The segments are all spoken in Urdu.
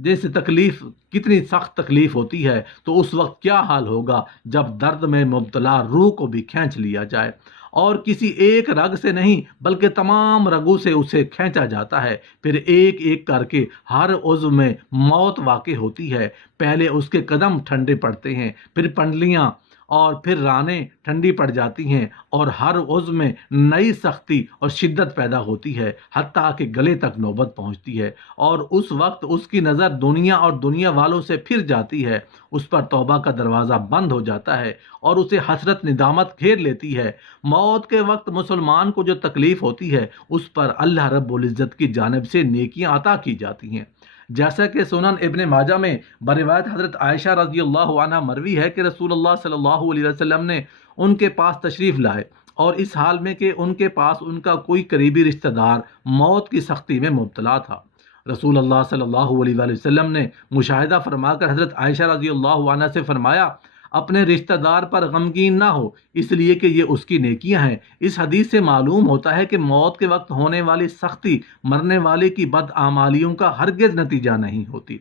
جیسے تکلیف کتنی سخت تکلیف ہوتی ہے تو اس وقت کیا حال ہوگا جب درد میں مبتلا روح کو بھی کھینچ لیا جائے، اور کسی ایک رگ سے نہیں بلکہ تمام رگوں سے اسے کھینچا جاتا ہے، پھر ایک ایک کر کے ہر عضو میں موت واقع ہوتی ہے۔ پہلے اس کے قدم ٹھنڈے پڑتے ہیں، پھر پنڈلیاں اور پھر رانیں ٹھنڈی پڑ جاتی ہیں، اور ہر عضو میں نئی سختی اور شدت پیدا ہوتی ہے، حتیٰ کہ گلے تک نوبت پہنچتی ہے، اور اس وقت اس کی نظر دنیا اور دنیا والوں سے پھر جاتی ہے، اس پر توبہ کا دروازہ بند ہو جاتا ہے اور اسے حسرت ندامت گھیر لیتی ہے۔ موت کے وقت مسلمان کو جو تکلیف ہوتی ہے اس پر اللہ رب العزت کی جانب سے نیکیاں عطا کی جاتی ہیں، جیسا کہ سنن ابن ماجہ میں بروایت حضرت عائشہ رضی اللہ عنہا مروی ہے کہ رسول اللہ صلی اللہ علیہ وسلم نے ان کے پاس تشریف لائے، اور اس حال میں کہ ان کے پاس ان کا کوئی قریبی رشتہ دار موت کی سختی میں مبتلا تھا۔ رسول اللہ صلی اللہ علیہ وآلہ وسلم نے مشاہدہ فرما کر حضرت عائشہ رضی اللہ عنہا سے فرمایا، اپنے رشتہ دار پر غمگین نہ ہو، اس لیے کہ یہ اس کی نیکیاں ہیں۔ اس حدیث سے معلوم ہوتا ہے کہ موت کے وقت ہونے والی سختی مرنے والے کی بدعمالیوں کا ہرگز نتیجہ نہیں ہوتی۔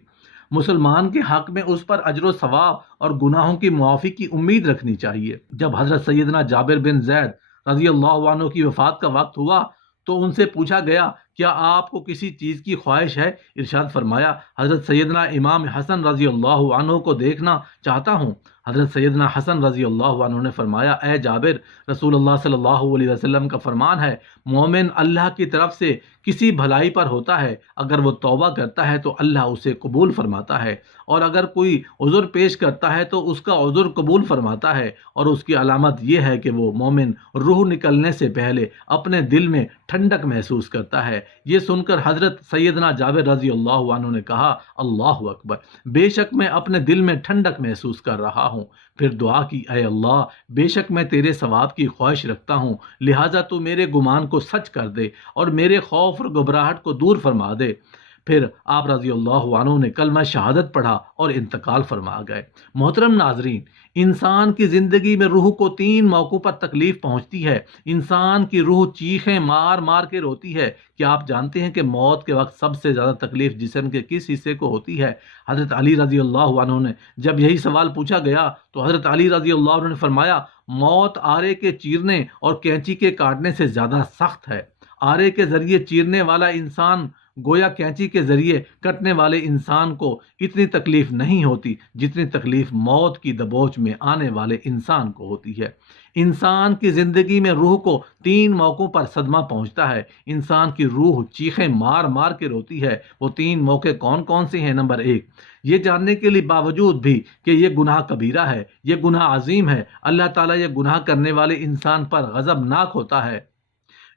مسلمان کے حق میں اس پر اجر و ثواب اور گناہوں کی معافی کی امید رکھنی چاہیے۔ جب حضرت سیدنا جابر بن زید رضی اللہ عنہ کی وفات کا وقت ہوا تو ان سے پوچھا گیا، کیا آپ کو کسی چیز کی خواہش ہے؟ ارشاد فرمایا، حضرت سیدنا امام حسن رضی اللہ عنہ کو دیکھنا چاہتا ہوں۔ حضرت سیدنا حسن رضی اللہ عنہ نے فرمایا، اے جابر، رسول اللہ صلی اللہ علیہ وسلم کا فرمان ہے، مومن اللہ کی طرف سے کسی بھلائی پر ہوتا ہے، اگر وہ توبہ کرتا ہے تو اللہ اسے قبول فرماتا ہے، اور اگر کوئی عذر پیش کرتا ہے تو اس کا عذر قبول فرماتا ہے، اور اس کی علامت یہ ہے کہ وہ مومن روح نکلنے سے پہلے اپنے دل میں ٹھنڈک محسوس کرتا ہے۔ یہ سن کر حضرت سیدنا جابر رضی اللہ عنہ نے کہا، اللہ اکبر، بے شک میں اپنے دل میں ٹھنڈک محسوس کر رہا ہوں۔ پھر دعا کی، اے اللہ، بے شک میں تیرے ثواب کی خواہش رکھتا ہوں، لہٰذا تو میرے گمان کو سچ کر دے اور میرے خوف اور گھبراہٹ کو دور فرما دے۔ پھر آپ رضی اللہ عنہ نے کلمہ شہادت پڑھا اور انتقال فرما گئے۔ محترم ناظرین، انسان کی زندگی میں روح کو 3 موقعوں پر تکلیف پہنچتی ہے۔ انسان کی روح چیخیں مار مار کے روتی ہے۔ کیا آپ جانتے ہیں کہ موت کے وقت سب سے زیادہ تکلیف جسم کے کس حصے کو ہوتی ہے؟ حضرت علی رضی اللہ عنہ نے جب یہی سوال پوچھا گیا تو حضرت علی رضی اللہ عنہ نے فرمایا، موت آرے کے چیرنے اور کینچی کے کاٹنے سے زیادہ سخت ہے۔ آرے کے ذریعے چیرنے والا انسان گویا کینچی کے ذریعے کٹنے والے انسان کو اتنی تکلیف نہیں ہوتی جتنی تکلیف موت کی دبوچ میں آنے والے انسان کو ہوتی ہے۔ انسان کی زندگی میں روح کو 3 موقعوں پر صدمہ پہنچتا ہے۔ انسان کی روح چیخیں مار مار کے روتی ہے۔ وہ 3 موقع کون کون سے ہیں؟ نمبر 1، یہ جاننے کے لیے باوجود بھی کہ یہ گناہ کبیرہ ہے، یہ گناہ عظیم ہے، اللہ تعالیٰ یہ گناہ کرنے والے انسان پر غضبناک ہوتا ہے۔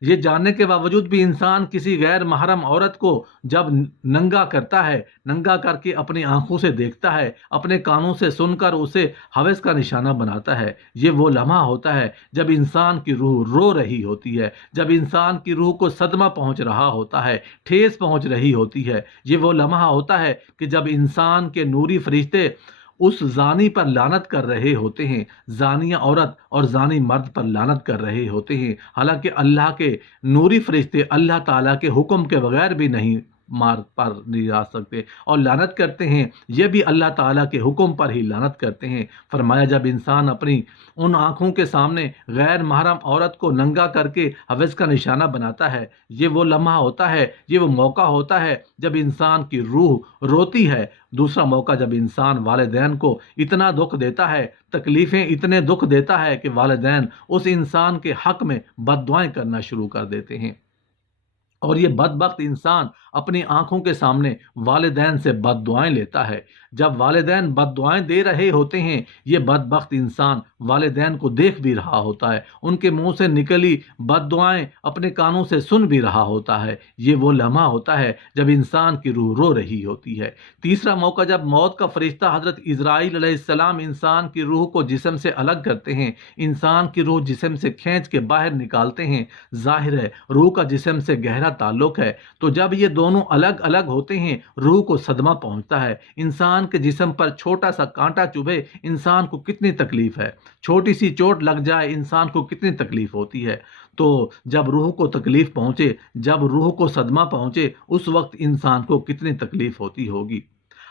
یہ جاننے کے باوجود بھی انسان کسی غیر محرم عورت کو جب ننگا کرتا ہے، ننگا کر کے اپنی آنکھوں سے دیکھتا ہے، اپنے کانوں سے سن کر اسے ہوس کا نشانہ بناتا ہے، یہ وہ لمحہ ہوتا ہے جب انسان کی روح رو رہی ہوتی ہے، جب انسان کی روح کو صدمہ پہنچ رہا ہوتا ہے، ٹھیس پہنچ رہی ہوتی ہے۔ یہ وہ لمحہ ہوتا ہے کہ جب انسان کے نوری فرشتے اس زانی پر لعنت کر رہے ہوتے ہیں، زانیہ عورت اور زانی مرد پر لعنت کر رہے ہوتے ہیں، حالانکہ اللہ کے نوری فرشتے اللہ تعالیٰ کے حکم کے بغیر بھی نہیں مار پر نہیں جا سکتے، اور لعنت کرتے ہیں یہ بھی اللہ تعالیٰ کے حکم پر ہی لعنت کرتے ہیں۔ فرمایا، جب انسان اپنی ان آنکھوں کے سامنے غیر محرم عورت کو ننگا کر کے حوض کا نشانہ بناتا ہے، یہ وہ لمحہ ہوتا ہے، یہ وہ موقع ہوتا ہے جب انسان کی روح روتی ہے۔ دوسرا موقع، جب انسان والدین کو اتنا دکھ دیتا ہے، تکلیفیں اتنے دکھ دیتا ہے کہ والدین اس انسان کے حق میں بد دعائیں کرنا شروع کر دیتے ہیں، اور یہ بدبخت انسان اپنی آنکھوں کے سامنے والدین سے بد دعائیں لیتا ہے۔ جب والدین بد دعائیں دے رہے ہوتے ہیں، یہ بدبخت انسان والدین کو دیکھ بھی رہا ہوتا ہے، ان کے منہ سے نکلی بد دعائیں اپنے کانوں سے سن بھی رہا ہوتا ہے۔ یہ وہ لمحہ ہوتا ہے جب انسان کی روح رو رہی ہوتی ہے۔ تیسرا موقع، جب موت کا فرشتہ حضرت عزرائیل علیہ السلام انسان کی روح کو جسم سے الگ کرتے ہیں، انسان کی روح جسم سے کھینچ کے باہر نکالتے ہیں۔ ظاہر ہے روح کا جسم سے گہرا تعلق ہے، تو جب یہ دونوں الگ الگ ہوتے ہیں، روح کو صدمہ پہنچتا ہے۔ انسان کے جسم پر چھوٹا سا کانٹا چبھے، انسان کو کتنی تکلیف ہے، چھوٹی سی چوٹ لگ جائے انسان کو کتنی تکلیف ہوتی ہے۔ تو جب روح کو تکلیف پہنچے، جب روح کو صدمہ پہنچے، اس وقت انسان کو کتنی تکلیف ہوتی ہوگی۔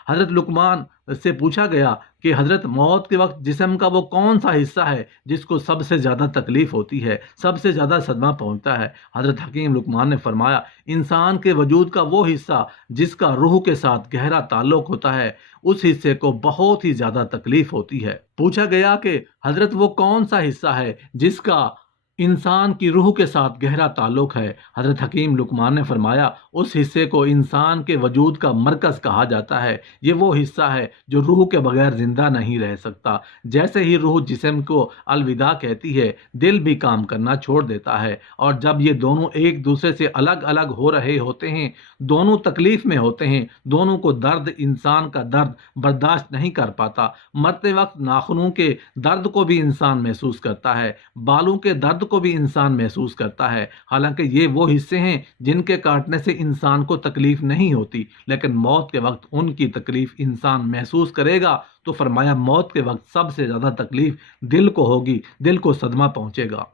حضرت لقمان سے پوچھا گیا کہ حضرت موت کے وقت جسم کا وہ کون سا حصہ ہے جس کو سب سے زیادہ تکلیف ہوتی ہے، سب سے زیادہ صدمہ پہنچتا ہے؟ حضرت حکیم لقمان نے فرمایا انسان کے وجود کا وہ حصہ جس کا روح کے ساتھ گہرا تعلق ہوتا ہے، اس حصے کو بہت ہی زیادہ تکلیف ہوتی ہے۔ پوچھا گیا کہ حضرت وہ کون سا حصہ ہے جس کا انسان کی روح کے ساتھ گہرا تعلق ہے؟ حضرت حکیم لقمان نے فرمایا اس حصے کو انسان کے وجود کا مرکز کہا جاتا ہے۔ یہ وہ حصہ ہے جو روح کے بغیر زندہ نہیں رہ سکتا۔ جیسے ہی روح جسم کو الوداع کہتی ہے، دل بھی کام کرنا چھوڑ دیتا ہے، اور جب یہ دونوں ایک دوسرے سے الگ الگ ہو رہے ہوتے ہیں، دونوں تکلیف میں ہوتے ہیں، دونوں کو درد، انسان کا درد برداشت نہیں کر پاتا۔ مرتے وقت ناخنوں کے درد کو بھی انسان محسوس کرتا ہے، بالوں کے درد کو بھی انسان محسوس کرتا ہے، حالانکہ یہ وہ حصے ہیں جن کے کاٹنے سے انسان کو تکلیف نہیں ہوتی، لیکن موت کے وقت ان کی تکلیف انسان محسوس کرے گا۔ تو فرمایا موت کے وقت سب سے زیادہ تکلیف دل کو ہوگی، دل کو صدمہ پہنچے گا۔